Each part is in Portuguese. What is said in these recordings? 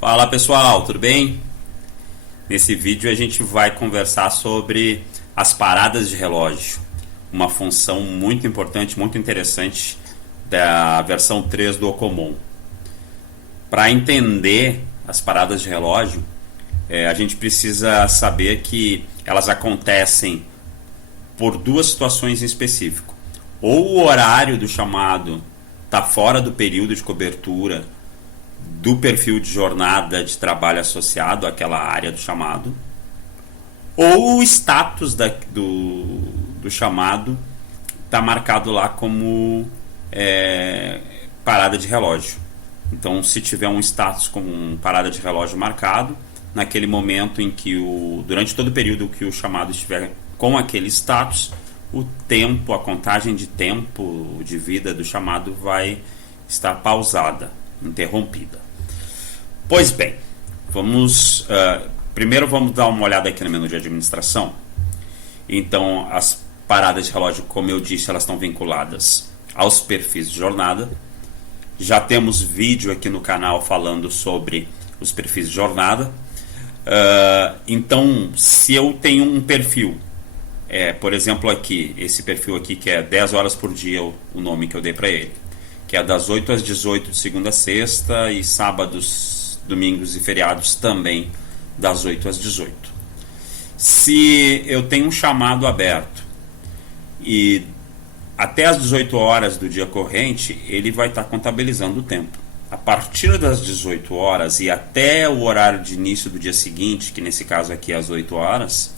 Fala pessoal, tudo bem? Nesse vídeo a gente vai conversar sobre as paradas de relógio, uma função muito importante, muito interessante da versão 3 do Ocomom. Para entender as paradas de relógio, a gente precisa saber que elas acontecem por duas situações em específico. Ou o horário do chamado está fora do período de cobertura do perfil de jornada de trabalho associado àquela área do chamado, ou o status do chamado está marcado lá como parada de relógio. Então, se tiver um status com parada de relógio marcado, naquele momento em que durante todo o período que o chamado estiver com aquele status, o tempo, a contagem de tempo de vida do chamado vai estar pausada, interrompida. Pois bem, primeiro vamos dar uma olhada aqui no menu de administração. Então, as paradas de relógio, como eu disse, elas estão vinculadas aos perfis de jornada. Já temos vídeo aqui no canal falando sobre os perfis de jornada. Então, se eu tenho um perfil, por exemplo aqui, esse perfil aqui que é 10 horas por dia, o nome que eu dei para ele, que é das 8 às 18 de segunda a sexta e sábados, domingos e feriados também das 8 às 18. Se eu tenho um chamado aberto e até as 18 horas do dia corrente, ele vai estar contabilizando o tempo. A partir das 18 horas e até o horário de início do dia seguinte, que nesse caso aqui é às 8 horas,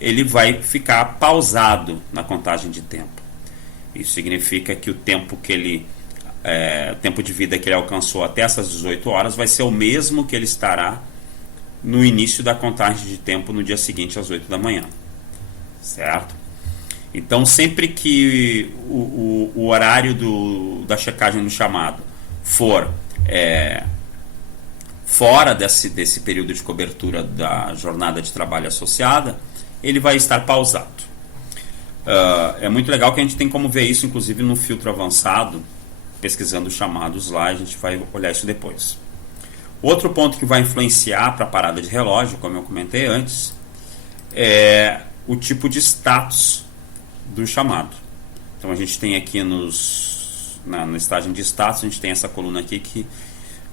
ele vai ficar pausado na contagem de tempo. Isso significa que o tempo tempo de vida que ele alcançou até essas 18 horas vai ser o mesmo que ele estará no início da contagem de tempo no dia seguinte às 8 da manhã, certo? Então, sempre que o horário da checagem do chamado for fora desse período de cobertura da jornada de trabalho associada, ele vai estar pausado. É muito legal que a gente tem como ver isso, inclusive no filtro avançado, pesquisando chamados lá, a gente vai olhar isso depois. Outro ponto que vai influenciar para a parada de relógio, como eu comentei antes, é o tipo de status do chamado. Então a gente tem aqui no estágio de status, a gente tem essa coluna aqui que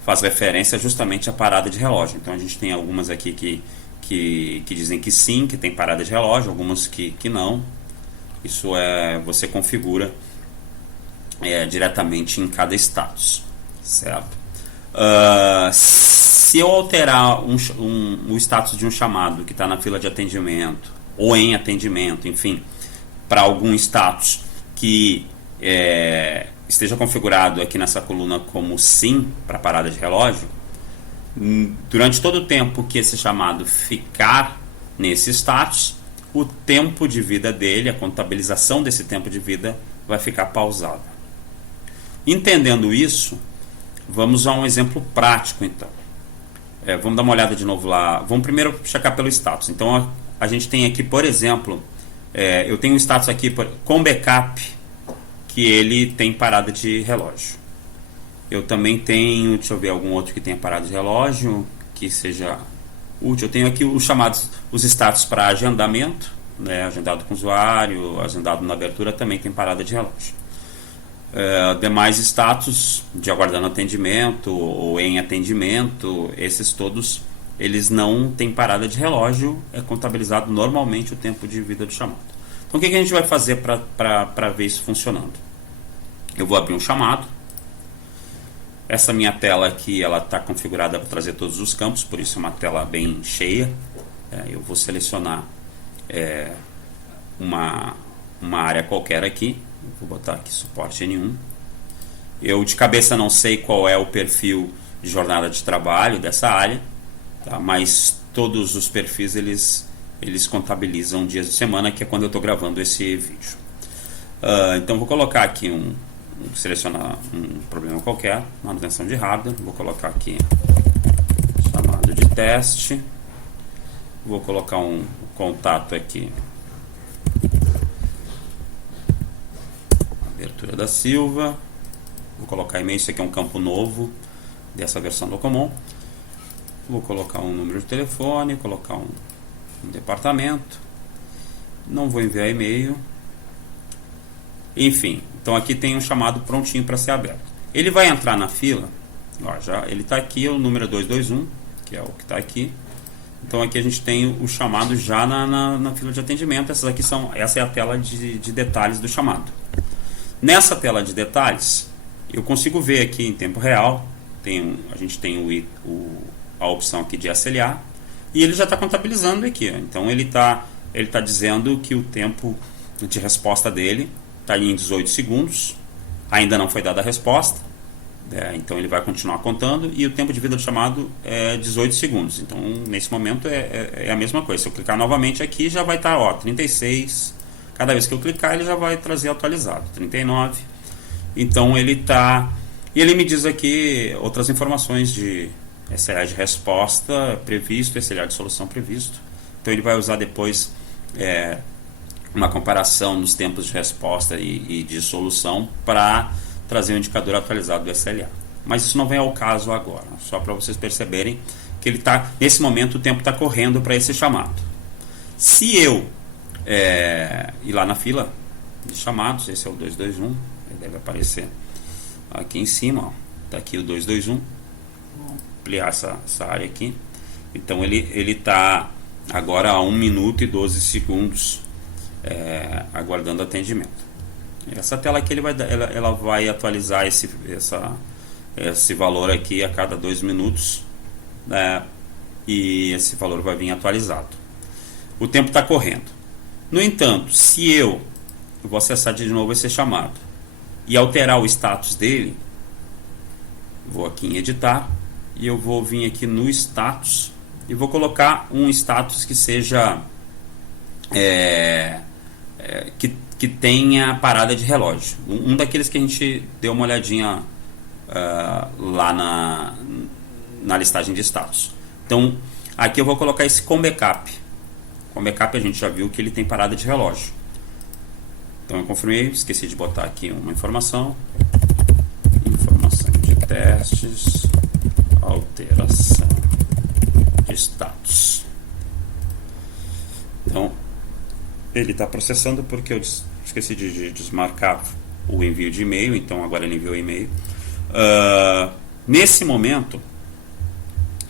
faz referência justamente à parada de relógio. Então a gente tem algumas aqui que dizem que sim, que tem parada de relógio, algumas que não. Isso você configura diretamente em cada status, certo? Se eu alterar o status de um chamado que está na fila de atendimento ou em atendimento, enfim, para algum status que esteja configurado aqui nessa coluna como sim para parada de relógio, durante todo o tempo que esse chamado ficar nesse status, o tempo de vida dele, a contabilização desse tempo de vida vai ficar pausada. Entendendo isso, vamos a um exemplo prático então. Vamos dar uma olhada de novo lá. Vamos primeiro checar pelo status. Então a gente tem aqui, por exemplo, eu tenho um status aqui com backup, que ele tem parada de relógio. Eu também tenho, deixa eu ver algum outro que tenha parada de relógio, que seja útil. Eu tenho aqui os status para agendamento, agendado com usuário, agendado na abertura, também tem parada de relógio. Demais status de aguardando atendimento ou em atendimento, esses todos eles não têm parada de relógio, é contabilizado normalmente o tempo de vida do chamado. Então o que a gente vai fazer para ver isso funcionando? Eu vou abrir um chamado. Essa minha tela aqui ela está configurada para trazer todos os campos, por isso é uma tela bem cheia. Eu vou selecionar uma área qualquer aqui. Vou botar aqui suporte N1. Eu de cabeça não sei qual é o perfil de jornada de trabalho dessa área, tá? Mas todos os perfis eles contabilizam dias de semana, que é quando eu estou gravando esse vídeo. Então vou colocar aqui selecionar um problema qualquer, manutenção de hardware. Vou colocar aqui chamado de teste. Vou colocar um contato aqui, abertura da Silva. Vou colocar e-mail, isso aqui é um campo novo dessa versão do Ocomom. Vou colocar um número de telefone, colocar um departamento. Não vou enviar e-mail. Enfim, então aqui tem um chamado prontinho para ser aberto. Ele vai entrar na fila. Ó, já, ele está aqui, o número 221, que é o que está aqui. Então aqui a gente tem o chamado já na fila de atendimento. Essa é a tela de detalhes do chamado. Nessa tela de detalhes, eu consigo ver aqui em tempo real. A gente tem a opção aqui de SLA. E ele já está contabilizando aqui. Ó. Então ele tá dizendo que o tempo de resposta dele está em 18 segundos. Ainda não foi dada a resposta. Então ele vai continuar contando. E o tempo de vida do chamado é 18 segundos. Então nesse momento é a mesma coisa. Se eu clicar novamente aqui, já vai estar 36. Cada vez que eu clicar, ele já vai trazer atualizado. 39. Então ele está... E ele me diz aqui outras informações de SLA de resposta previsto, SLA de solução previsto. Então ele vai usar depois uma comparação nos tempos de resposta e de solução para trazer um indicador atualizado do SLA. Mas isso não vem ao caso agora, só para vocês perceberem que ele tá, nesse momento o tempo está correndo para esse chamado. Se eu ir lá na fila de chamados, esse é o 221, ele deve aparecer aqui em cima, está aqui o 221, vou ampliar essa área aqui. Então ele está agora a 1 minuto e 12 segundos aguardando atendimento. Essa tela aqui ela vai atualizar esse valor aqui a cada 2 minutos, né? E esse valor vai vir atualizado. O tempo está correndo. No entanto, se eu vou acessar de novo esse chamado e alterar o status dele, vou aqui em editar e eu vou vir aqui no status e vou colocar um status que seja que tenha parada de relógio, um daqueles que a gente deu uma olhadinha lá na listagem de status. Então aqui eu vou colocar esse com backup. Com backup a gente já viu que ele tem parada de relógio. Então eu confirmei, esqueci de botar aqui uma informação de testes, alteração de status. Então ele está processando porque eu esqueci de desmarcar o envio de e-mail, então agora ele enviou o e-mail. Nesse momento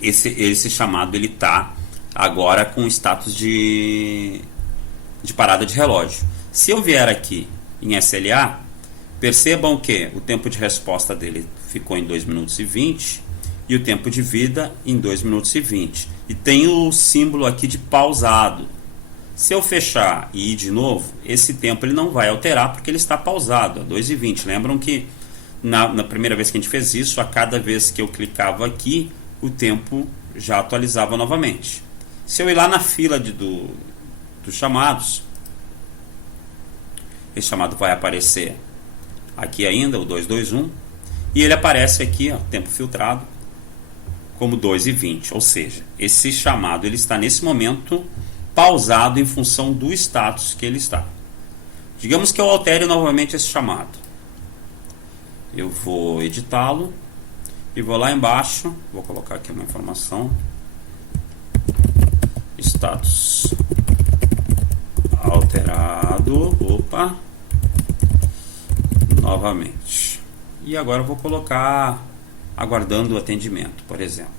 esse chamado ele está agora com status de parada de relógio. Se eu vier aqui em SLA, percebam que o tempo de resposta dele ficou em 2 minutos e 20 e o tempo de vida em 2 minutos e 20. E tem o símbolo aqui de pausado. Se eu fechar e ir de novo, esse tempo ele não vai alterar porque ele está pausado, a 2 e 20. Lembram que na primeira vez que a gente fez isso, a cada vez que eu clicava aqui, o tempo já atualizava novamente. Se eu ir lá na fila dos chamados, esse chamado vai aparecer aqui ainda, o 221, e ele aparece aqui, ó, tempo filtrado, como 2 e 20. Ou seja, esse chamado ele está nesse momento pausado em função do status que ele está. Digamos que eu altere novamente esse chamado. Eu vou editá-lo e vou lá embaixo, vou colocar aqui uma informação. Status alterado, novamente. E agora eu vou colocar aguardando o atendimento, por exemplo.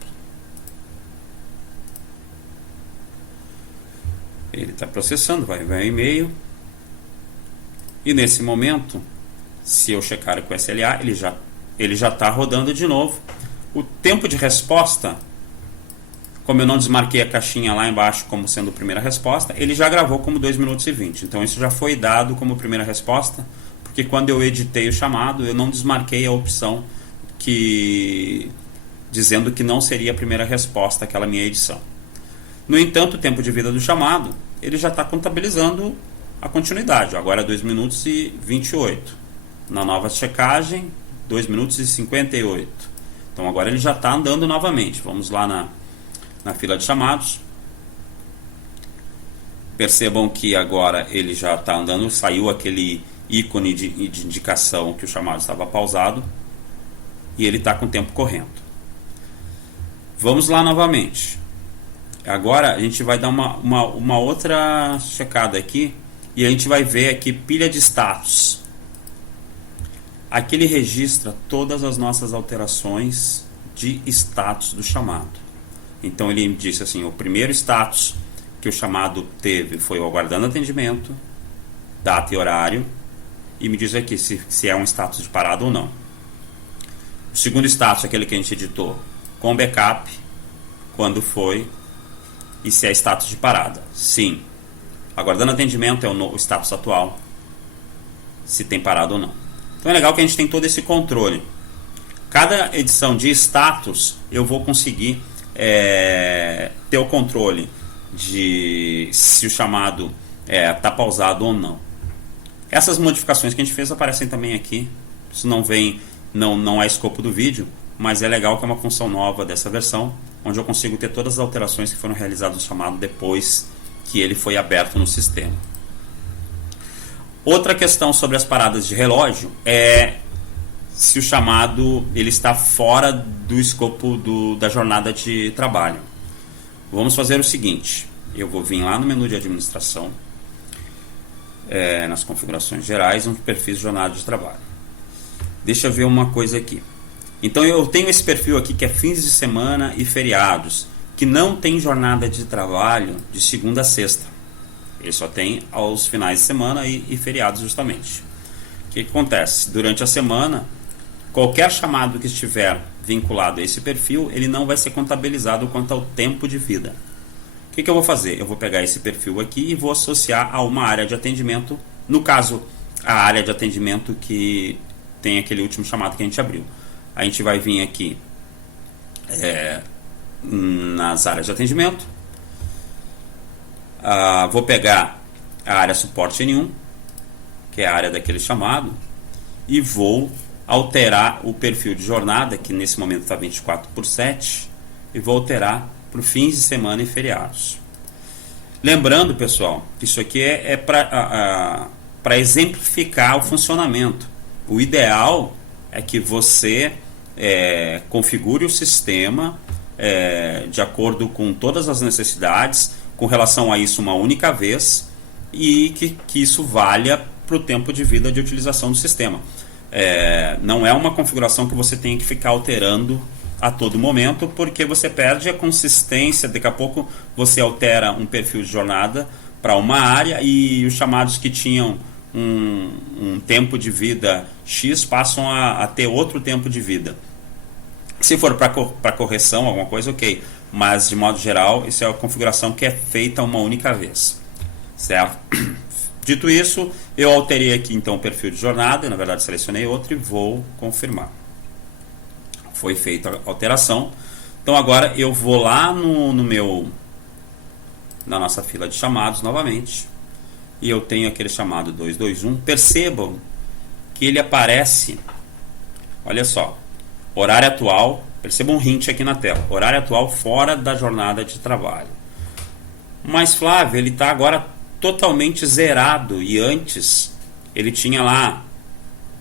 Ele está processando, vai enviar um e-mail. E nesse momento, se eu checar com o SLA, ele já está rodando de novo. O tempo de resposta, como eu não desmarquei a caixinha lá embaixo como sendo a primeira resposta, ele já gravou como 2 minutos e 20. Então isso já foi dado como primeira resposta, porque quando eu editei o chamado, eu não desmarquei a opção dizendo que não seria a primeira resposta aquela minha edição. No entanto, o tempo de vida do chamado, ele já está contabilizando a continuidade. Agora é 2 minutos e 28. Na nova checagem, 2 minutos e 58. Então agora ele já está andando novamente. Vamos lá na fila de chamados. Percebam que agora ele já está andando. Saiu aquele ícone de indicação que o chamado estava pausado. E ele está com o tempo correndo. Vamos lá novamente. Agora a gente vai dar uma outra checada aqui e a gente vai ver aqui pilha de status. Aqui ele registra todas as nossas alterações de status do chamado. Então ele me disse assim, o primeiro status que o chamado teve foi o aguardando atendimento, data e horário, e me diz aqui se é um status de parada ou não. O segundo status, aquele que a gente editou, com backup, quando foi, e se é status de parada. Sim. Aguardando atendimento é o status atual, se tem parado ou não. Então é legal que a gente tem todo esse controle. Cada edição de status eu vou conseguir ter o controle de se o chamado está pausado ou não. Essas modificações que a gente fez aparecem também aqui. Isso não é escopo do vídeo, mas é legal que é uma função nova dessa versão, onde eu consigo ter todas as alterações que foram realizadas no chamado depois que ele foi aberto no sistema. Outra questão sobre as paradas de relógio é se o chamado ele está fora do escopo da jornada de trabalho. Vamos fazer o seguinte, eu vou vir lá no menu de administração, nas configurações gerais, no perfil de jornada de trabalho. Deixa eu ver uma coisa aqui. Então eu tenho esse perfil aqui que é fins de semana e feriados, que não tem jornada de trabalho de segunda a sexta. Ele só tem aos finais de semana e feriados justamente. O que acontece? Durante a semana, qualquer chamado que estiver vinculado a esse perfil, ele não vai ser contabilizado quanto ao tempo de vida. O que eu vou fazer? Eu vou pegar esse perfil aqui e vou associar a uma área de atendimento, no caso, a área de atendimento que tem aquele último chamado que a gente abriu. A gente vai vir aqui nas áreas de atendimento. Vou pegar a área suporte N1, que é a área daquele chamado, e vou alterar o perfil de jornada, que nesse momento está 24/7, e vou alterar para fins de semana e feriados. Lembrando, pessoal, que isso aqui é para exemplificar o funcionamento. O ideal é que você configure o sistema de acordo com todas as necessidades, com relação a isso uma única vez, e que isso valha para o tempo de vida de utilização do sistema. Não é uma configuração que você tem que ficar alterando a todo momento, porque você perde a consistência. Daqui a pouco você altera um perfil de jornada para uma área e os chamados que tinham um tempo de vida X passam a ter outro tempo de vida. Se for para correção, alguma coisa, ok. Mas de modo geral, isso é a configuração que é feita uma única vez, certo? Dito isso, eu alterei aqui então o perfil de jornada, na verdade selecionei outro e vou confirmar. Foi feita a alteração. Então agora eu vou lá na nossa fila de chamados novamente, e eu tenho aquele chamado 221. Percebam que ele aparece, olha só, horário atual. Percebam um hint aqui na tela, horário atual fora da jornada de trabalho. Mas Flávio, ele está agora totalmente zerado, e antes ele tinha lá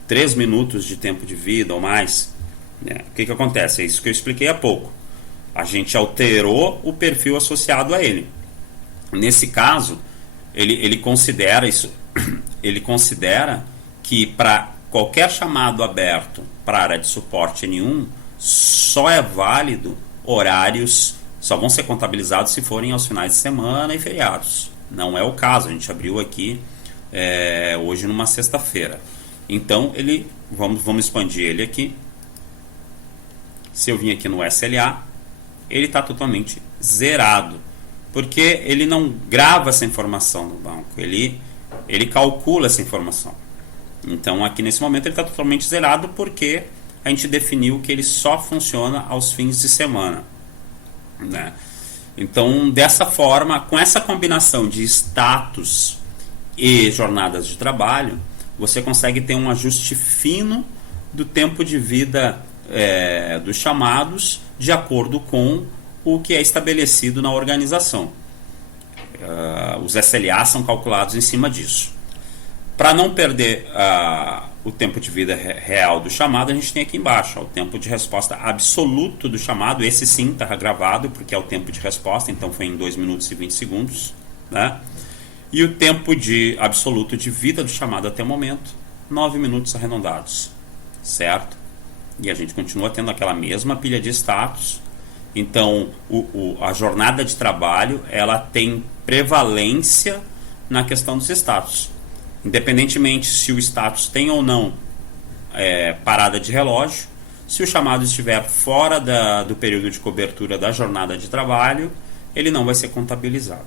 3 minutos de tempo de vida ou mais. O que acontece? É isso que eu expliquei há pouco. A gente alterou o perfil associado a ele. Nesse caso, ele considera isso. Ele considera que para qualquer chamado aberto para a área de suporte N1, só é válido horários, só vão ser contabilizados se forem aos finais de semana e feriados. Não é o caso, a gente abriu aqui hoje numa sexta-feira. Então vamos expandir ele aqui. Se eu vim aqui no SLA, ele está totalmente zerado, porque ele não grava essa informação no banco, ele calcula essa informação. Então aqui nesse momento ele está totalmente zerado, porque a gente definiu que ele só funciona aos fins de semana, né? Então, dessa forma, com essa combinação de status e jornadas de trabalho, você consegue ter um ajuste fino do tempo de vida dos chamados, de acordo com o que é estabelecido na organização. Os SLA são calculados em cima disso. Para não perder o tempo de vida real do chamado, a gente tem aqui embaixo ó, o tempo de resposta absoluto do chamado. Esse sim está gravado, porque é o tempo de resposta, então foi em 2 minutos e 20 segundos. Né? E o tempo absoluto de vida do chamado até o momento, 9 minutos arredondados. Certo? E a gente continua tendo aquela mesma pilha de status. Então, a jornada de trabalho ela tem prevalência na questão dos status. Independentemente se o status tem ou não parada de relógio, se o chamado estiver fora do período de cobertura da jornada de trabalho, ele não vai ser contabilizado.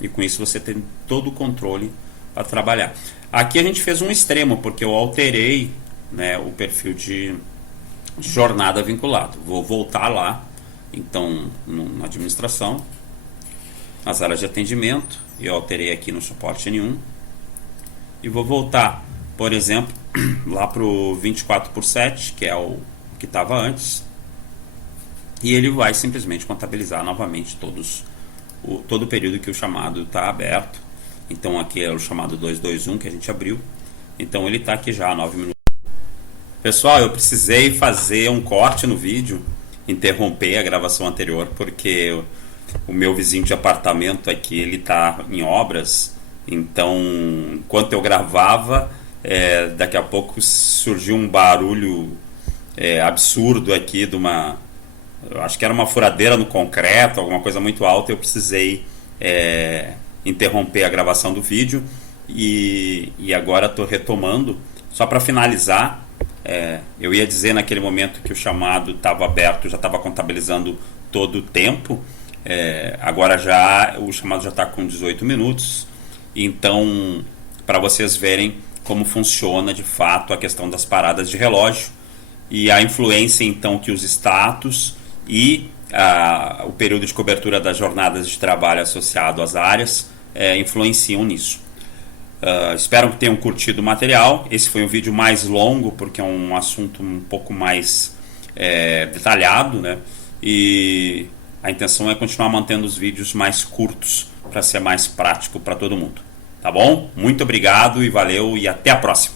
E com isso você tem todo o controle para trabalhar. Aqui a gente fez um extremo, porque eu alterei, né, o perfil de jornada vinculado. Vou voltar lá, então, na administração, nas áreas de atendimento, eu alterei aqui no suporte N1, e vou voltar, por exemplo, lá para o 24/7, que é o que estava antes, e ele vai simplesmente contabilizar novamente todo o período que o chamado está aberto. Então aqui é o chamado 221 que a gente abriu, então ele está aqui já há 9 minutos. Pessoal, eu precisei fazer um corte no vídeo, interromper a gravação anterior, porque o meu vizinho de apartamento aqui, ele está em obras. Então, enquanto eu gravava, daqui a pouco surgiu um barulho absurdo aqui eu acho que era uma furadeira no concreto, alguma coisa muito alta. Eu precisei interromper a gravação do vídeo e agora estou retomando. Só para finalizar, eu ia dizer naquele momento que o chamado estava aberto, já estava contabilizando todo o tempo. Agora o chamado já está com 18 minutos. Então, para vocês verem como funciona de fato a questão das paradas de relógio e a influência então que os status e o período de cobertura das jornadas de trabalho associado às áreas influenciam nisso. Espero que tenham curtido o material. Esse foi um vídeo mais longo porque é um assunto um pouco mais detalhado, né? E a intenção é continuar mantendo os vídeos mais curtos para ser mais prático para todo mundo. Tá bom? Muito obrigado e valeu e até a próxima.